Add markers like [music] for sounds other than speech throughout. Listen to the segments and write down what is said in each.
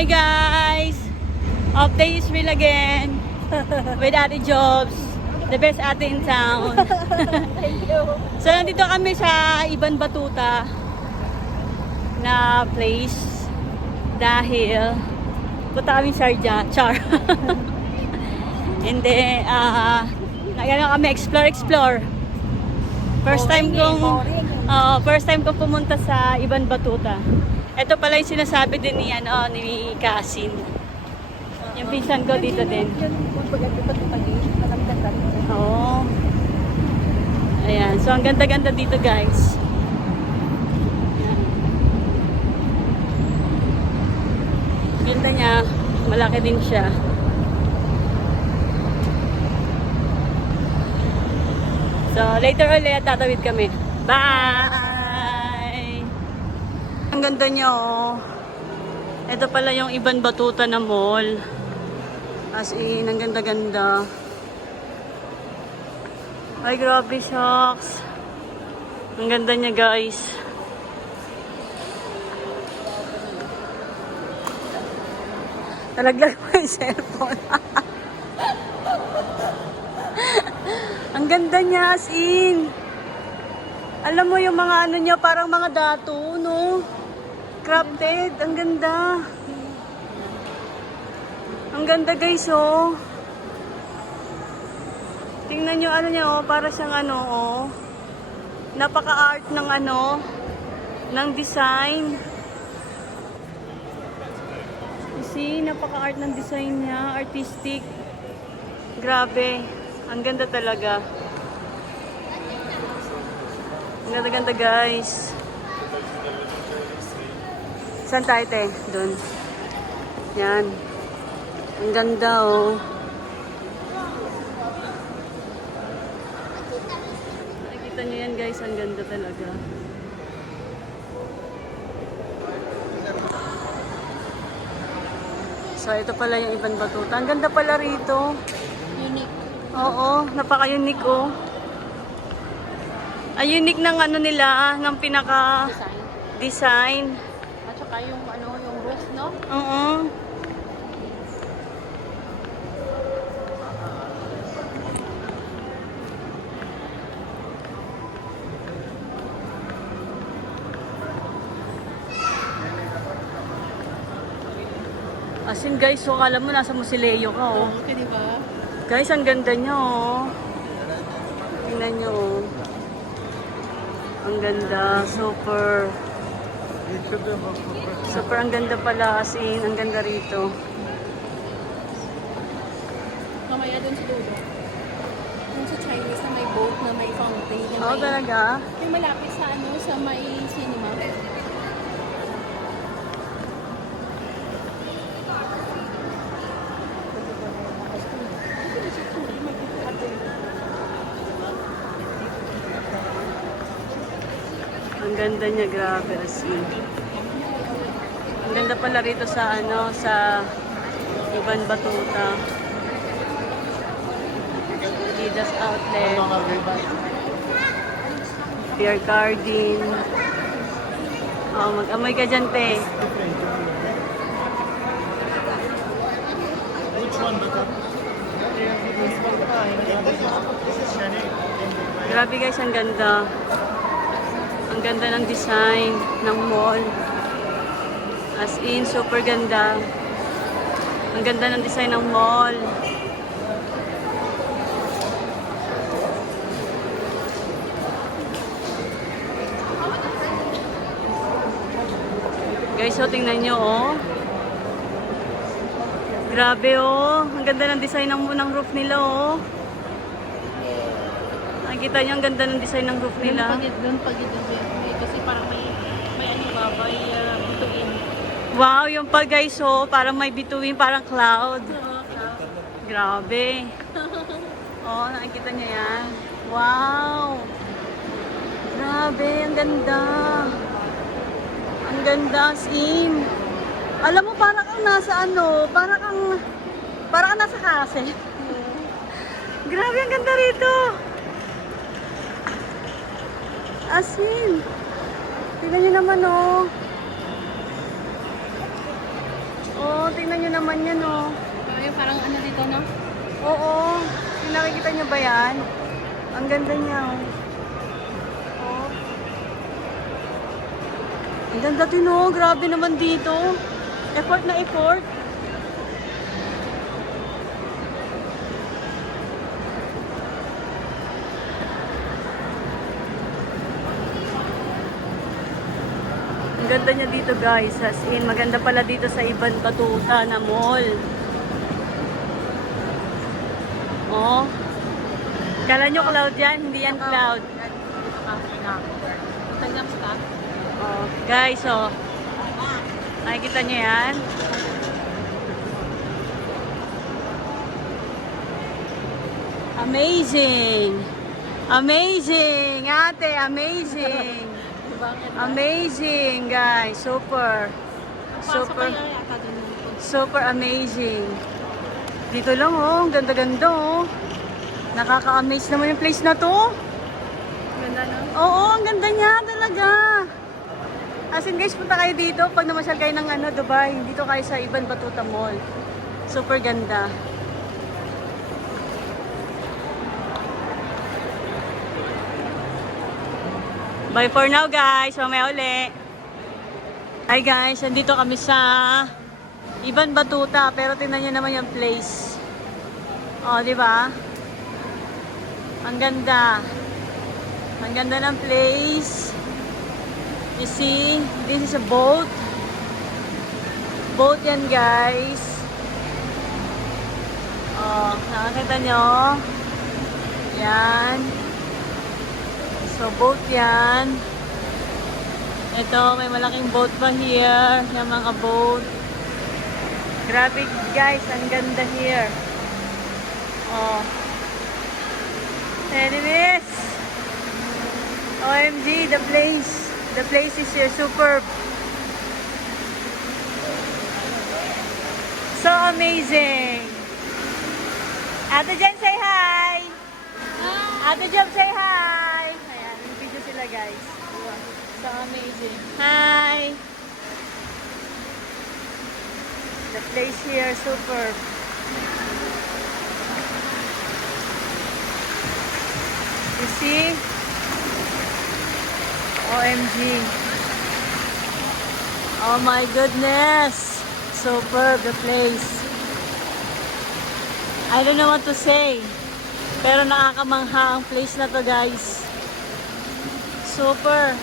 Hi guys! Day is real again. With Ate Jobs. The best ate in town. [laughs] Thank you. so nandito kami sa Iban Batuta na place dahil punta kami Sharjah. Char. [laughs] Hindi, ah, uh, kami explore, explore. First time eh, kong. Oo, first time kong pumunta sa Iban Batuta. Ito pala yung sinasabi din ni ano ni Kasin. Yung pinsan ko dito din. Oo. Ayan, so ang ganda-ganda dito guys. Ganda niya, malaki din siya. So later ulit tatawid kami. Bye! Ang ganda niya oh. Ito pala yung Iban Batuta na mall. As in, ang ganda-ganda. Ay, grabe, shocks. Ang ganda niya, guys. Talaglag [laughs] mo yung cellphone. [laughs] ang ganda niya, as in. Alam mo yung mga ano niya, parang mga dato, no? Crafted. Ang ganda. Ang ganda, guys, oh. Tingnan nyo ano niya oh, para siyang ano oh. Napaka-art ng ano, ng design. You see, napaka-art ng design niya, artistic. Grabe, ang ganda talaga. Ang ganda-ganda guys. Saan tayo te? Doon. Yan. Ang ganda oh. Nakikita niyo yan guys, ang ganda talaga. So ito pala yung ibang batuta. Ang ganda pala rito. Unique. Oo, napaka-unique oh. Ang unique ng ano nila, ng pinaka Design. design. At saka yung ano, yung roof, no? Oo. As in guys, so kala mo nasa Musileo ka oh. Okay, di ba? Guys, ang ganda niya oh. Tingnan niyo oh. Ang ganda, super. Super ang ganda pala as in, ang ganda rito. Mamaya dun sa dulo. Dun sa Chinese na may boat na may fountain. Na Oo, may, talaga? Yung malapit sa ano, sa may cinema. Ang ganda niya, grabe as in. Ang ganda pala rito sa ano, sa Iban Batuta. Adidas Outlet. Pierre Cardin. Oh, mag-amoy ka dyan, te. Grabe guys, ang ganda. Ang ganda ng design ng mall. As in, super ganda. Ang ganda ng design ng mall. Guys, so tingnan nyo, oh. Grabe, oh. Ang ganda ng design ng, ng roof nila, oh. Nakikita nyo, ang ganda ng design ng roof nila. Doon pag doon pag may kasi parang may may ano ba, may uh. Wow, yung pa guys, oh, parang may bituin, parang cloud. Grabe. Oh, nakikita niyo yan? Wow. Grabe, ang ganda. Ang ganda, as in. Alam mo, parang kang nasa ano, parang kang, parang kang nasa castle. [laughs] Grabe, ang ganda rito. As in. Tingnan niyo naman, oh. Oh, tingnan nyo naman yan, oh. Ay, parang ano dito, no? Oo. Yung nakikita nyo ba yan? Ang ganda niya, oh. Oh. Ang ganda din, oh. Grabe naman dito. Effort na effort. Ganda niya dito guys. As in, maganda pala dito sa Iban Batuta na mall. Oh. Kala nyo cloud yan? Hindi yan cloud. Oh, guys, oh. Nakikita nyo yan? Amazing! Amazing! Ate, amazing! Amazing, guys. Super. Super. Super amazing. Dito lang, oh. Ang Ganda-ganda, oh. Nakaka-amaze naman yung place na to. Ganda, no? Oo, ang ganda niya talaga. As in guys, punta kayo dito pag namasyal kayo ng ano, Dubai. Dito kayo sa Iban Batuta Mall. Super ganda. Bye for now guys. Mamaya uli. Hi guys, nandito kami sa Iban Batuta. Pero tingnan nyo naman yung place. Oh, di ba? Ang ganda. Ang ganda ng place. You see, this is a boat. Boat yan, guys. Oh, nakakita nyo? Yan. So, boat yan. Ito, may malaking boat pa here. Yung mga boat. Grabe, guys. Ang ganda here. Oh. Anyways. OMG, the place. The place is here superb. So amazing. Ate Jen, say hi. Ate Jen, say hi. Guys. So amazing. Hi. The place here, superb. You see? OMG. Oh my goodness. Superb the place. I don't know what to say. Pero nakakamangha ang place na to guys. Super.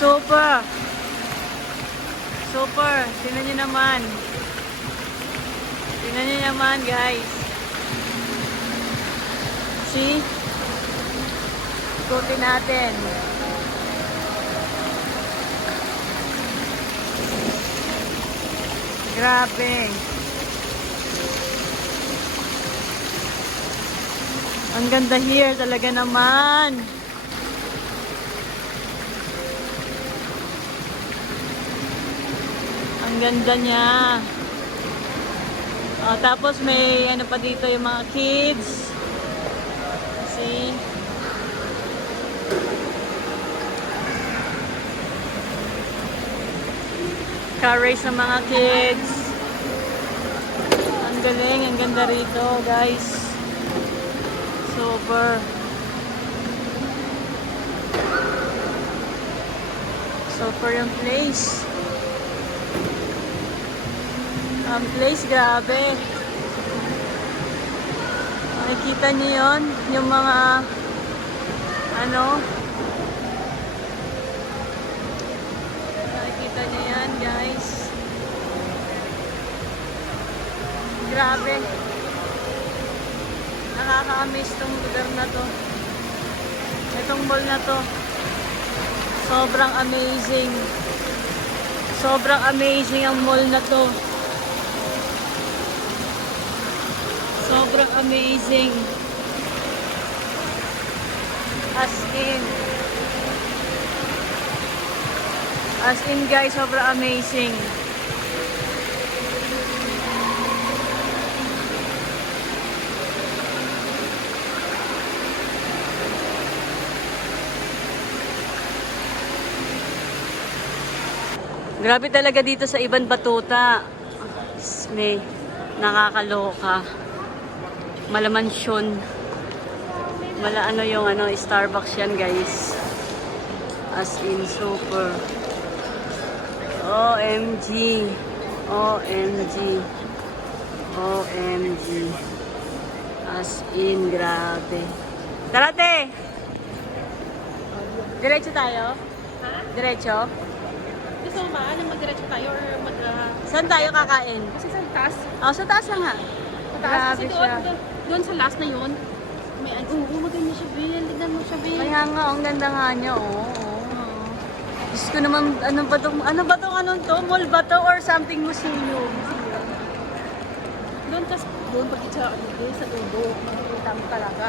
Super. Super. Tingnan nyo naman. Tingnan nyo naman guys. See? Ikutin natin. Grabe. Ang ganda here talaga naman. Ganda niya. Oh, tapos may ano pa dito yung mga kids. See? Car race ng mga kids. Ang galing, ang ganda rito, guys. Super. Super yung place. Ang place, grabe. Nakikita niyo yon Yung mga ano Nakikita niyo yan, guys. Grabe. Nakaka-amaze tong lugar na to. Itong mall na to. Sobrang amazing. Sobrang amazing ang mall na to. Sobrang amazing. As in. As in guys, sobrang amazing. Grabe talaga dito sa Iban Batuta. May nakakaloka. Malamansyon. Mala ano yung ano, Starbucks yan guys. As in super. OMG. OMG. OMG. As in, grabe. Tara, te! Diretso tayo? Ha? Diretso? Gusto mo ba na magdiretso tayo or mag... ah, Saan tayo kakain? kasi sa taas. Oh, sa taas na nga. Sa taas. Grabe Kasi doon, siya. doon, doon sa last na yun. May, ay, oo, maganda siya, Bill. Tignan mo siya, Bill. Kaya nga, ang ganda nga niya, oo. oo. Diyos ko naman, ano ba tong, ano ba tong anong to? Mall ba to or something museum? Doon kas doon pag itsa ano Bill, sa dulo, makikita mo talaga.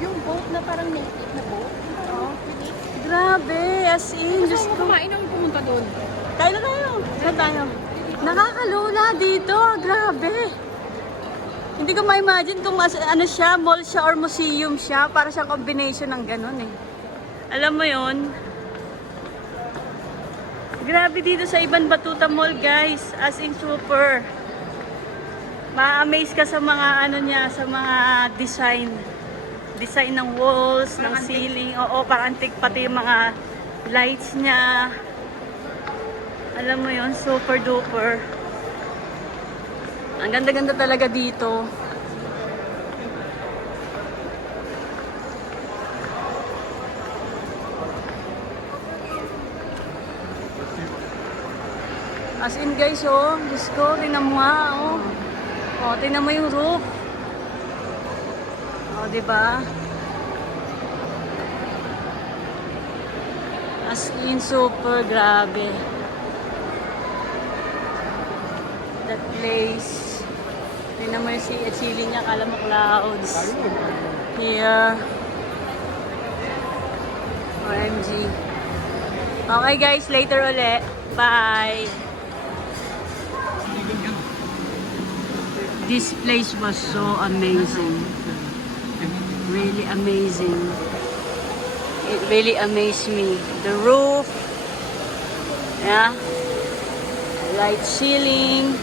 Yung boat na parang native na boat. Oo. Grabe, as in, Diyos Gusto mo ko. kumain ang pumunta doon. Tayo na tayo. Saan tayo? Nakakalula dito. Grabe. Hindi ko ma-imagine kung as, ano siya, mall siya or museum siya. Para siyang combination ng ganun eh. Alam mo yon Grabe dito sa Iban Batuta Mall guys. As in super. Ma-amaze ka sa mga ano niya, sa mga design. Design ng walls, ng ceiling. Oo, parang antique pati yung mga lights niya. Alam mo yon super duper. Ang ganda-ganda talaga dito. As in guys, oh, Diyos ko, tingnan mo nga, oh. Oh, tingnan mo yung roof. Oh, di ba? As in, super grabe. That place. Tingnan mo yung si- sili niya, kala mo clouds. Here. OMG. Okay guys, later ulit. Bye. This place was so amazing. Really amazing. It really amazed me. The roof. Yeah. Light ceiling.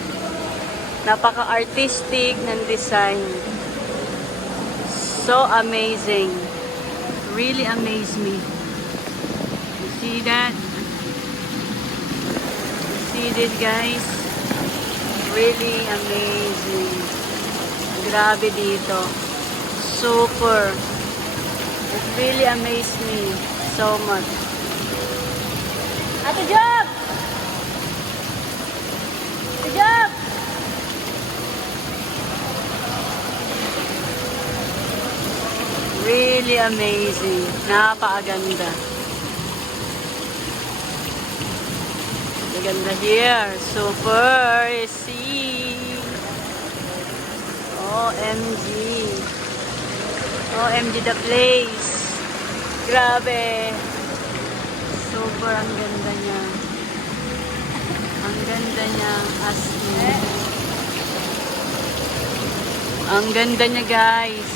Napaka-artistic ng design. So amazing. Really amazed me. You see that? You see this guys? Really amazing. Grabe dito. Super. It really amazed me so much. Ate Job! Ate Job! Really amazing. Napakaganda. Maganda here. Super. See. OMG. OMG the place. Grabe. Super ang ganda niya. Ang ganda niya as in. Ang ganda niya guys.